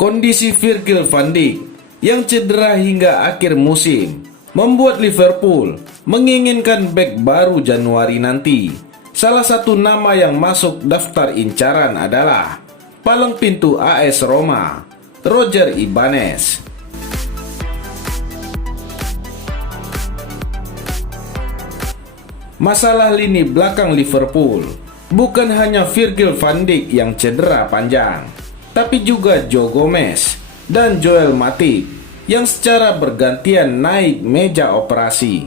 Kondisi Virgil van Dijk yang cedera hingga akhir musim membuat Liverpool menginginkan bek baru Januari nanti. Salah satu nama yang masuk daftar incaran adalah palang pintu AS Roma, Roger Ibanez. Masalah lini belakang Liverpool bukan hanya Virgil van Dijk yang cedera panjang, tapi juga Joe Gomez dan Joel Matip yang secara bergantian naik meja operasi.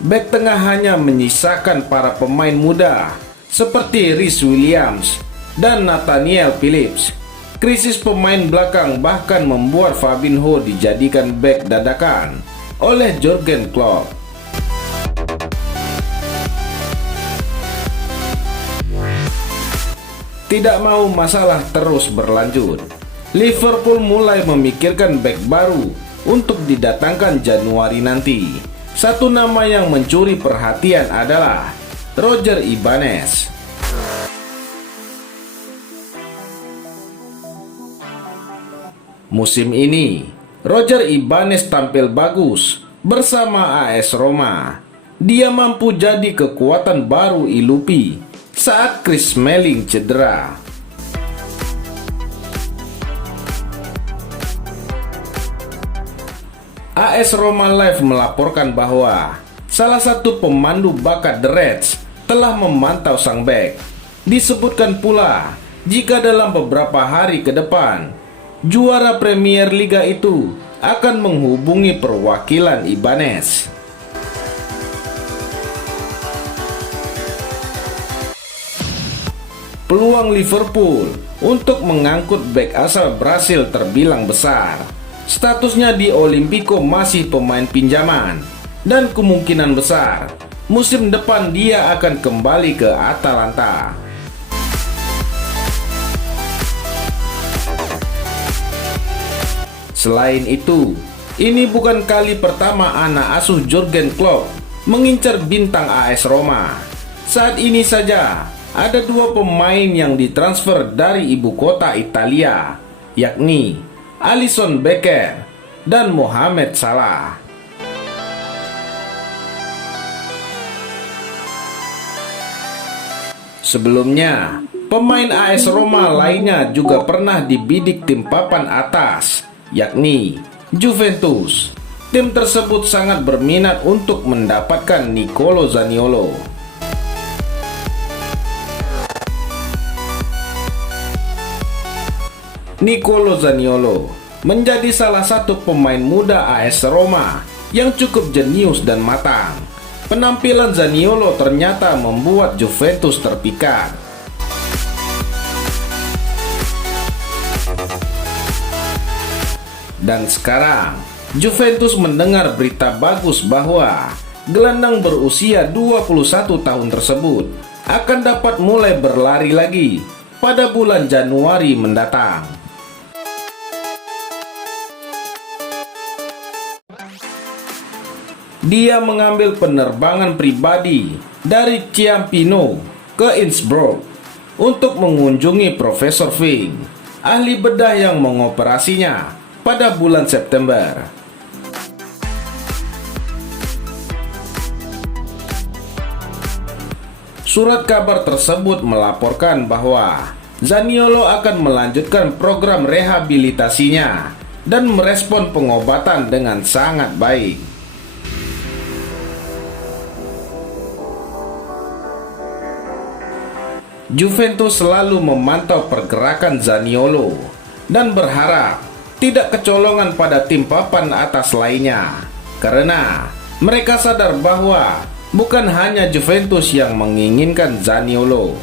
Bek tengah hanya menyisakan para pemain muda seperti Rhys Williams dan Nathaniel Phillips. Krisis pemain belakang bahkan membuat Fabinho dijadikan bek dadakan oleh Jurgen Klopp. Tidak mau masalah terus berlanjut, Liverpool mulai memikirkan bek baru untuk didatangkan Januari nanti. Satu nama yang mencuri perhatian adalah Roger Ibanez. Musim ini, Roger Ibanez tampil bagus bersama AS Roma. Dia mampu jadi kekuatan baru Ilupi saat Chris Smalling cedera. AS Roma Live melaporkan bahwa salah satu pemandu bakat The Reds telah memantau sang bek. Disebutkan pula jika dalam beberapa hari ke depan juara Premier Liga itu akan menghubungi perwakilan Ibanez. Peluang Liverpool untuk mengangkut bek asal Brasil terbilang besar. Statusnya di Olimpico masih pemain pinjaman, dan kemungkinan besar musim depan dia akan kembali ke Atalanta. Selain itu, ini bukan kali pertama anak asuh Jurgen Klopp mengincar bintang AS Roma. Saat ini saja ada dua pemain yang ditransfer dari ibu kota Italia, yakni Alisson Becker dan Mohamed Salah. Sebelumnya, pemain AS Roma lainnya juga pernah dibidik tim papan atas, yakni Juventus. Tim tersebut sangat berminat untuk mendapatkan Nicolo Zaniolo. Nicolo Zaniolo menjadi salah satu pemain muda AS Roma yang cukup jenius dan matang. Penampilan Zaniolo ternyata membuat Juventus terpikat. Dan sekarang, Juventus mendengar berita bagus bahwa gelandang berusia 21 tahun tersebut akan dapat mulai berlari lagi pada bulan Januari mendatang. Dia mengambil penerbangan pribadi dari Ciampino ke Innsbruck untuk mengunjungi Profesor Fink, ahli bedah yang mengoperasinya pada bulan September. Surat kabar tersebut melaporkan bahwa Zaniolo akan melanjutkan program rehabilitasinya dan merespon pengobatan dengan sangat baik. Juventus selalu memantau pergerakan Zaniolo dan berharap tidak kecolongan pada tim papan atas lainnya, karena mereka sadar bahwa bukan hanya Juventus yang menginginkan Zaniolo.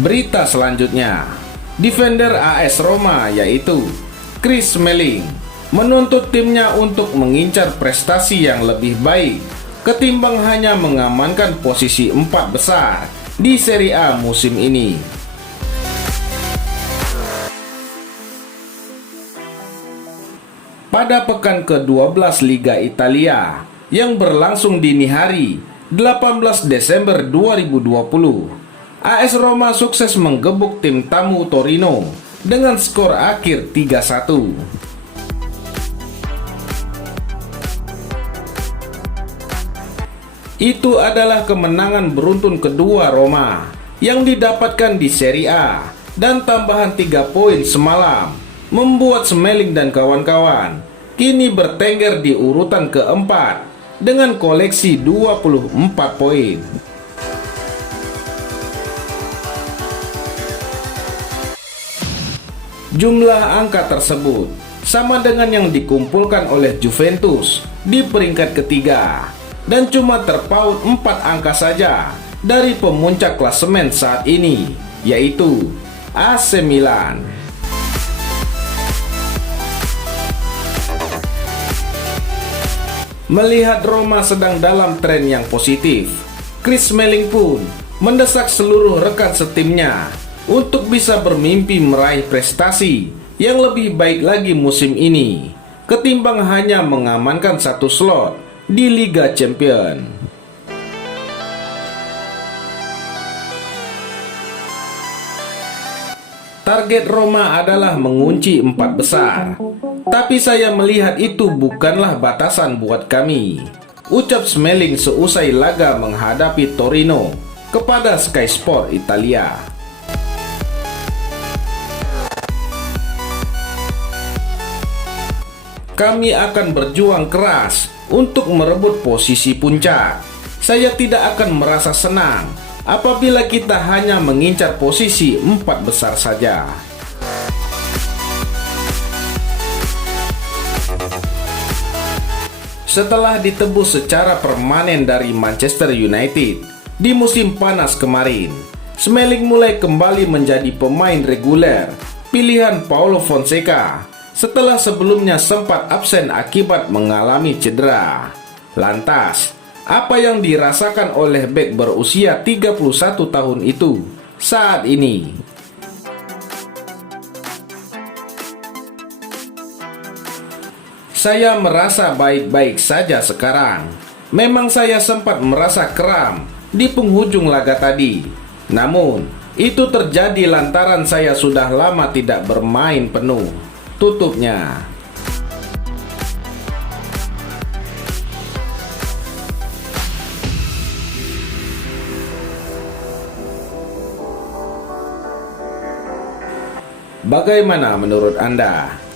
Berita selanjutnya, defender AS Roma yaitu Chris Smalling menuntut timnya untuk mengincar prestasi yang lebih baik ketimbang hanya mengamankan posisi 4 besar di Serie A musim ini. pada pekan ke-12 Liga Italia yang berlangsung dini hari 18 Desember 2020. AS Roma sukses menggebuk tim tamu Torino dengan skor akhir 3-1. Itu adalah kemenangan beruntun kedua Roma yang didapatkan di Serie A, dan tambahan 3 poin semalam membuat Smalling dan kawan-kawan kini bertengger di urutan keempat dengan koleksi 24 poin. Jumlah angka tersebut sama dengan yang dikumpulkan oleh Juventus di peringkat ketiga, dan cuma terpaut 4 angka saja dari pemuncak klasemen saat ini, yaitu AC Milan. Melihat Roma sedang dalam tren yang positif, Chris Smalling pun mendesak seluruh rekan setimnya untuk bisa bermimpi meraih prestasi yang lebih baik lagi musim ini, ketimbang hanya mengamankan satu slot di Liga Champions. Target Roma adalah mengunci 4 besar, tapi saya melihat itu bukanlah batasan buat kami, ucap Smalling seusai laga menghadapi Torino kepada Sky Sport Italia. Kami akan berjuang keras untuk merebut posisi puncak. Saya tidak akan merasa senang apabila kita hanya mengincar posisi 4 besar saja. Setelah ditebus secara permanen dari Manchester United di musim panas kemarin, Smalling mulai kembali menjadi pemain reguler pilihan Paulo Fonseca setelah sebelumnya sempat absen akibat mengalami cedera. Lantas, apa yang dirasakan oleh bek berusia 31 tahun itu saat ini? Saya merasa baik-baik saja sekarang. Memang saya sempat merasa kram di penghujung laga tadi. Namun, itu terjadi lantaran saya sudah lama tidak bermain penuh, tutupnya. Bagaimana menurut Anda?